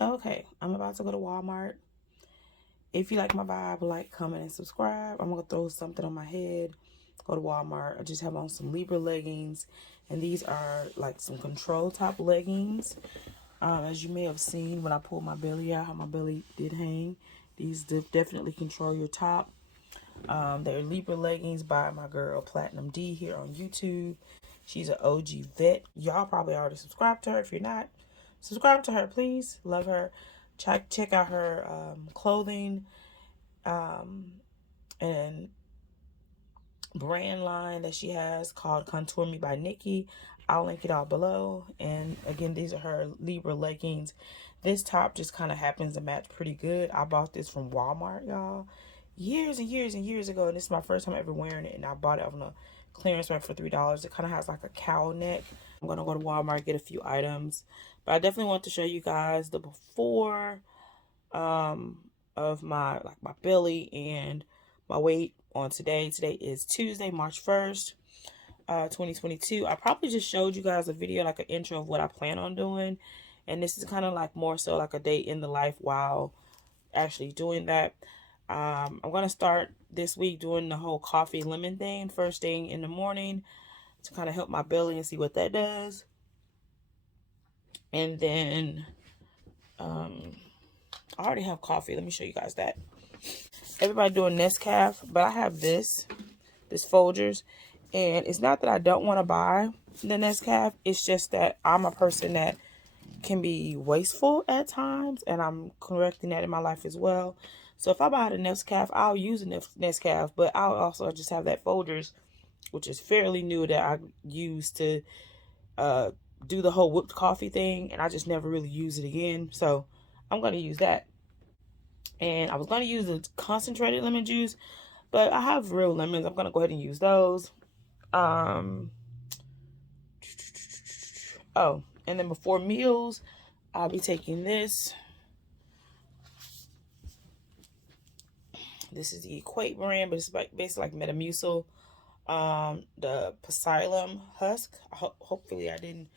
Okay, I'm about to go to Walmart. If you like my vibe, like, comment, and subscribe. I'm gonna throw something on my head. Go to Walmart. I just have on some Libra leggings, and these are like some control top leggings. As you may have seen when I pulled my belly out, how my belly did hang. These definitely control your top. They're Libra leggings by my girl Platinum D here on YouTube. She's an OG vet. Y'all probably already subscribed to her. If you're not, subscribe to her, please. Love her. Check out her clothing and brand line that she has called Contour Me by Nikki. I'll link it all below. And again, these are her Libra leggings. This top just kind of happens to match pretty good. I bought this from Walmart, y'all, years and years and years ago, and this is my first time ever wearing it, and I bought it on a clearance rack for $3. It kind of has like a cowl neck. I'm gonna go to Walmart, get a few items, but I definitely want to show you guys the before of my belly and my weight on today. Today is Tuesday, March 1st, 2022. I probably just showed you guys a video, like an intro of what I plan on doing, and this is kind of like more so like a day in the life while actually doing that. I'm gonna start this week doing the whole coffee lemon thing first thing in the morning to kind of help my belly and see what that does. And then I already have coffee. Let me show you guys that. Everybody doing Nescafe, but I have this Folgers, and it's not that I don't want to buy the Nescafe. It's just that I'm a person that can be wasteful at times, and I'm correcting that in my life as well. So if I buy the Nescafe, I'll use a Nescafe, but I'll also just have that Folgers, which is fairly new, that I use to do the whole whipped coffee thing, and I just never really use it again. So I'm going to use that. And I was going to use the concentrated lemon juice, but I have real lemons. I'm going to go ahead and use those. Oh, and then before meals, I'll be taking this. This is the Equate brand, but it's basically like Metamucil. The Psyllium Husk. Hopefully I didn't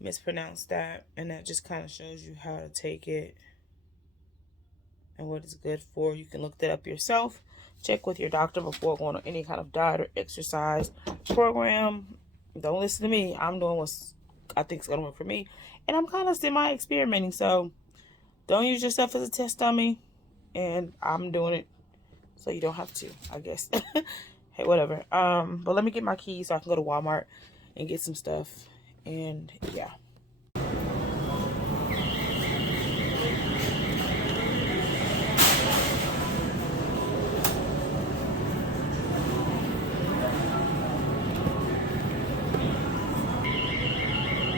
mispronounce that. And that just kind of shows you how to take it and what it's good for. You can look that up yourself. Check with your doctor before going on any kind of diet or exercise program. Don't listen to me. I'm doing what I think is going to work for me. And I'm kind of semi-experimenting. So don't use yourself as a test dummy. And I'm doing it so you don't have to, I guess. Hey, whatever. But let me get my keys so I can go to Walmart and get some stuff. And yeah.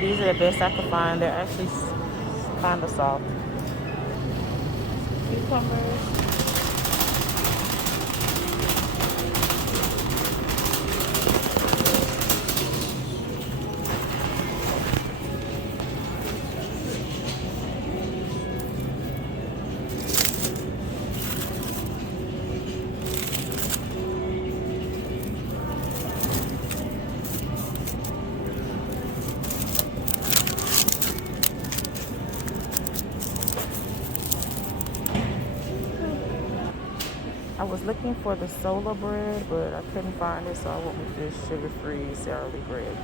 These are the best I could find. They're actually kind of soft. Cucumbers. I was looking for the solar bread, but I couldn't find it, so I went with this sugar-free Sara Lee bread.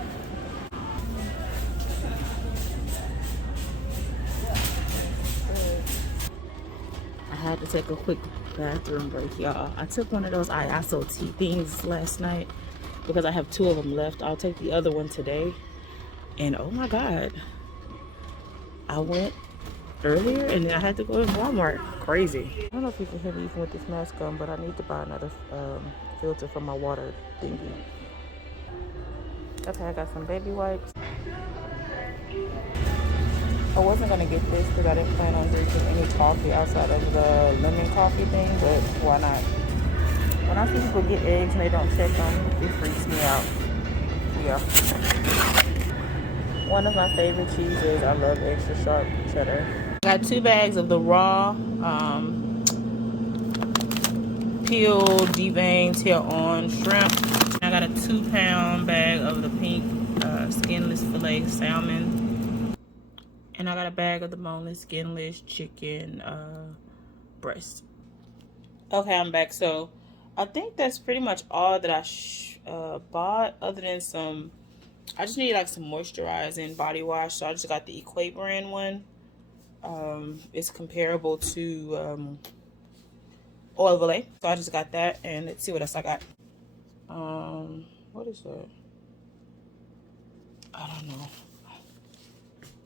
I had to take a quick bathroom break, y'all. I took one of those ISO tea things last night because I have 2 of them left. I'll take the other one today. And oh my God, I went earlier and then I had to go to Walmart. Crazy. I don't know if you can hear me even with this mask on, but I need to buy another filter for my water thingy. Okay, I got some baby wipes. I wasn't gonna get this because I didn't plan on drinking any coffee outside of the lemon coffee thing, but why not? When I see people get eggs and they don't check them, it freaks me out. Yeah. One of my favorite cheeses. I love extra sharp cheddar. I got 2 bags of the raw peeled deveined tail on shrimp. I got a 2-pound bag of the pink skinless filet salmon. And I got a bag of the boneless, skinless chicken breast. Okay, I'm back. So I think that's pretty much all that I bought, other than some, I just need like some moisturizing body wash. So I just got the Pkwy brand one. It's comparable to Oil of Olay. So I just got that, and let's see what else I got. What is that? I don't know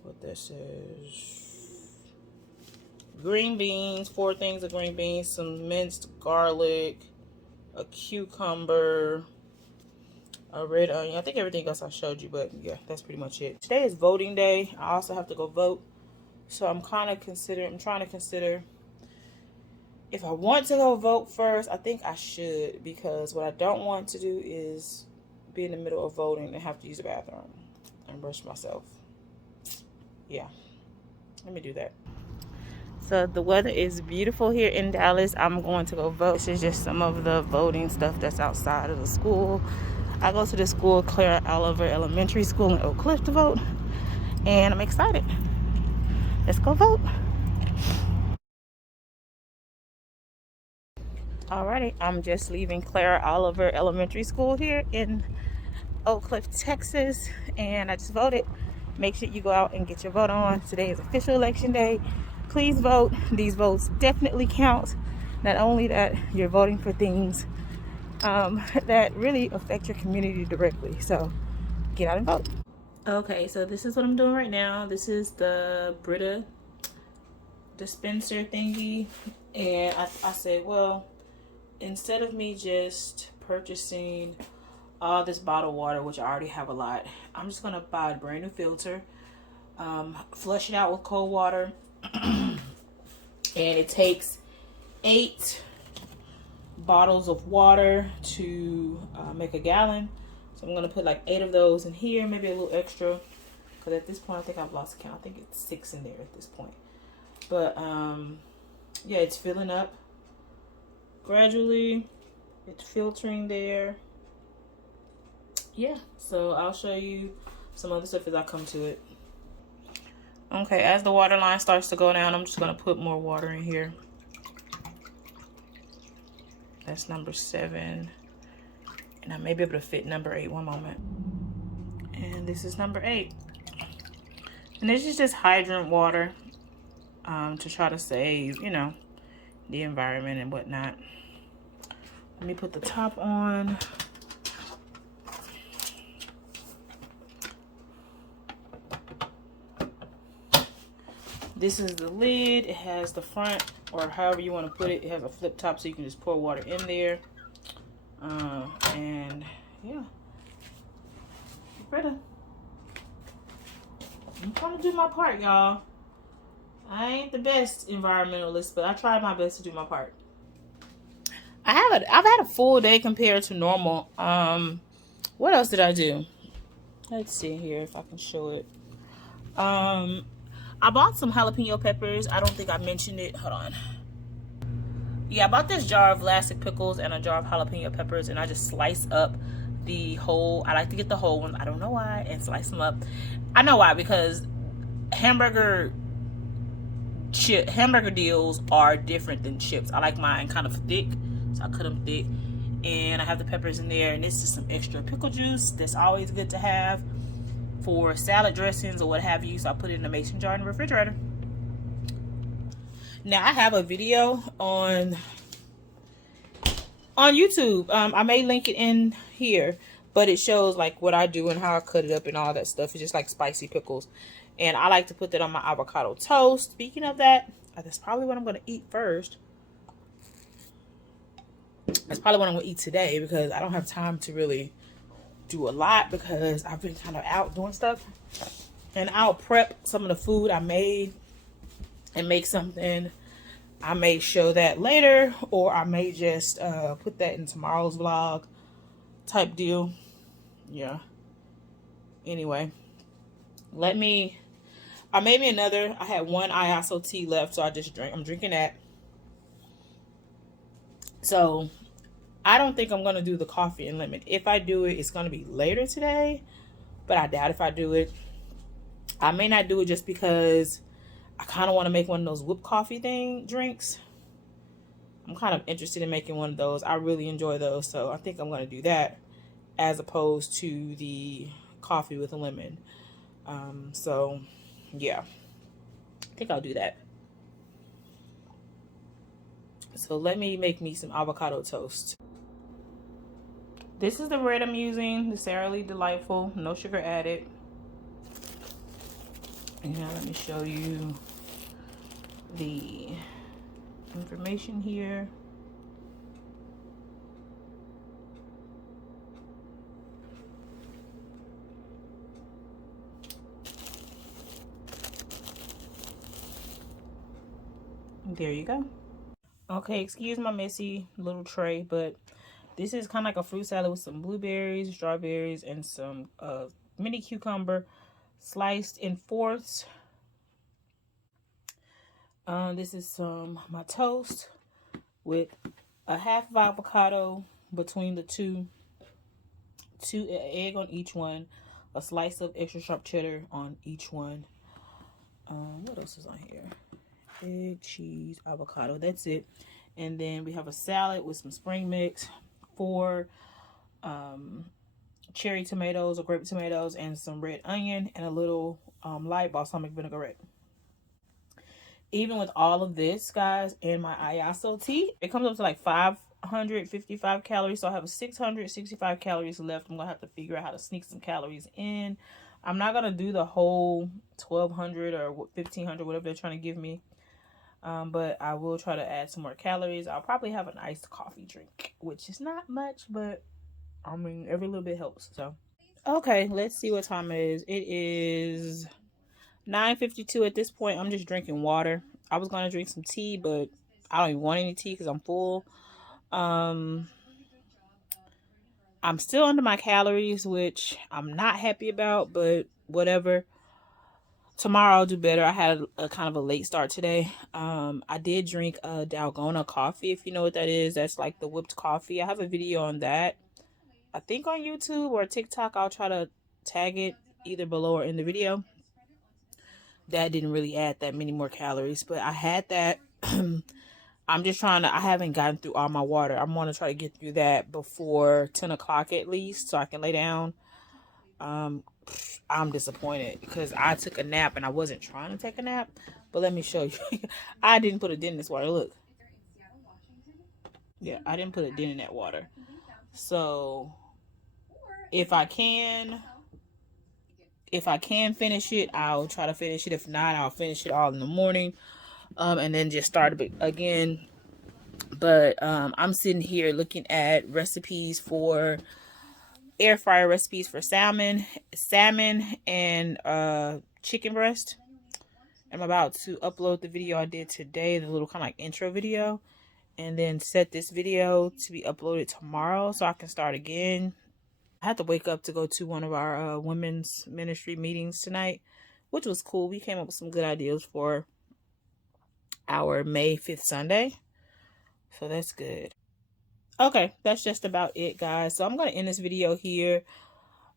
what that says. Green beans, 4 things of green beans, some minced garlic, a cucumber, a red onion. I think everything else I showed you, but yeah, that's pretty much it. Today is voting day. I also have to go vote. So I'm trying to consider if I want to go vote first. I think I should, because what I don't want to do is be in the middle of voting and have to use the bathroom and brush myself. Yeah, let me do that. So the weather is beautiful here in Dallas. I'm going to go vote. This is just some of the voting stuff that's outside of the school. I go to the school, Clara Oliver Elementary School in Oak Cliff, to vote, and I'm excited. Let's go vote. Alrighty, I'm just leaving Clara Oliver Elementary School here in Oak Cliff, Texas, and I just voted. Make sure you go out and get your vote on. Today is official election day. Please vote. These votes definitely count. Not only that, you're voting for things that really affect your community directly. So get out and vote. Okay, so this is what I'm doing right now. This is the Brita dispenser thingy. And I said, well, instead of me just purchasing all this bottled water, which I already have a lot, I'm just going to buy a brand new filter, flush it out with cold water. And it takes 8 bottles of water to make a gallon. So I'm gonna put like 8 of those in here, maybe a little extra, because at this point I think I've lost count. I think it's 6 in there at this point. But yeah, it's filling up gradually. It's filtering there. Yeah, so I'll show you some other stuff as I come to it. Okay, as the water line starts to go down, I'm just gonna put more water in here. That's number 7. And I may be able to fit number 8. One moment. And this is number 8. And this is just hydrant water to try to save, you know, the environment and whatnot. Let me put the top on. This is the lid. It has the front, or however you want to put it. It has a flip top, so you can just pour water in there. And yeah, Brita, I'm trying to do my part, y'all. I ain't the best environmentalist, but I tried my best to do my part. I've had a full day compared to normal. What else did I do? Let's see here if I can show it. I bought some jalapeno peppers. I don't think I mentioned it. Hold on. Yeah, I bought this jar of elastic pickles and a jar of jalapeno peppers, and I just slice up the whole. I like to get the whole ones. I don't know why, and slice them up. I know why, because hamburger deals are different than chips. I like mine kind of thick, so I cut them thick. And I have the peppers in there, and this is some extra pickle juice. That's always good to have for salad dressings or what have you. So I put it in a mason jar in the refrigerator. Now I have a video on YouTube. I may link it in here, but it shows like what I do and how I cut it up and all that stuff. It's just like spicy pickles, and I like to put that on my avocado toast. Speaking of that, that's probably what I'm going to eat first. That's probably what I'm going to eat today, because I don't have time to really do a lot because I've been kind of out doing stuff. And I'll prep some of the food I made and make something. I may show that later, or I may just put that in tomorrow's vlog type deal. Yeah. Anyway, I made me another. I had one ISO tea left, so I'm drinking that. So I don't think I'm going to do the coffee and lemon. If I do it, it's going to be later today, but I doubt if I do it. I may not do it just because I kind of want to make one of those whipped coffee drinks. I'm kind of interested in making one of those. I really enjoy those, so I think I'm going to do that as opposed to the coffee with a lemon. So yeah, I think I'll do that. So let me make me some avocado toast. This is the bread I'm using, the Sara Lee Delightful, no sugar added. And now let me show you the information here. There you go. Okay, excuse my messy little tray, but this is kind of like a fruit salad with some blueberries, strawberries, and some mini cucumber sliced in fourths. This is my toast with a half of avocado between the two egg on each one, a slice of extra sharp cheddar on each one. What else is on here? Egg, cheese, avocado. That's it. And then we have a salad with some spring mix, 4 cherry tomatoes or grape tomatoes, and some red onion, and a little light balsamic vinaigrette. Even with all of this, guys, and my ayaso tea, it comes up to like 555 calories. So I have 665 calories left. I'm gonna have to figure out how to sneak some calories in. I'm not gonna do the whole 1200 or 1500, whatever they're trying to give me. But I will try to add some more calories. I'll probably have an iced coffee drink, which is not much, but I mean, every little bit helps. So, okay, let's see what time it is. It is 9:52 at this point. I'm just drinking water. I was going to drink some tea, but I don't even want any tea because I'm full. I'm still under my calories, which I'm not happy about, but whatever. Tomorrow I'll do better. I had a kind of a late start today. I did drink a Dalgona coffee, if you know what that is. That's like the whipped coffee. I have a video on that, I think on YouTube or TikTok. I'll try to tag it either below or in the video. That didn't really add that many more calories, but I had that. I'm just trying to, I haven't gotten through all my water. I'm going to try to get through that before 10 o'clock at least so I can lay down. I'm disappointed because I took a nap and I wasn't trying to take a nap. But let me show you. I didn't put a dent in this water. Look. Yeah, I didn't put a dent in that water. So if I can finish it, I'll try to finish it. If not, I'll finish it all in the morning. And then just start again. But I'm sitting here looking at recipes for air fryer recipes for salmon and chicken breast. I'm about to upload the video I did today, the little kind of like intro video, and then set this video to be uploaded tomorrow so I can start again. I had to wake up to go to one of our women's ministry meetings tonight, which was cool. We came up with some good ideas for our May 5th Sunday. So that's good. Okay, that's just about it, guys. So I'm going to end this video here.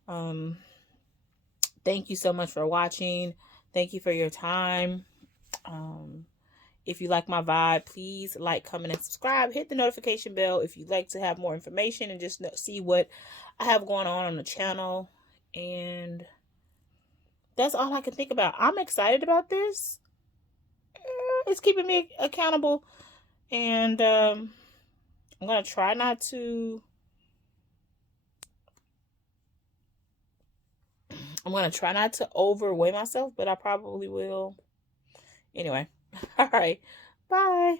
Thank you so much for watching. Thank you for your time. If you like my vibe, please like, comment, and subscribe. Hit the notification bell if you'd like to have more information and just see what I have going on the channel. And that's all I can think about. I'm excited about this. It's keeping me accountable. And I'm going to try not to... overweigh myself, but I probably will. Anyway. All right. Bye.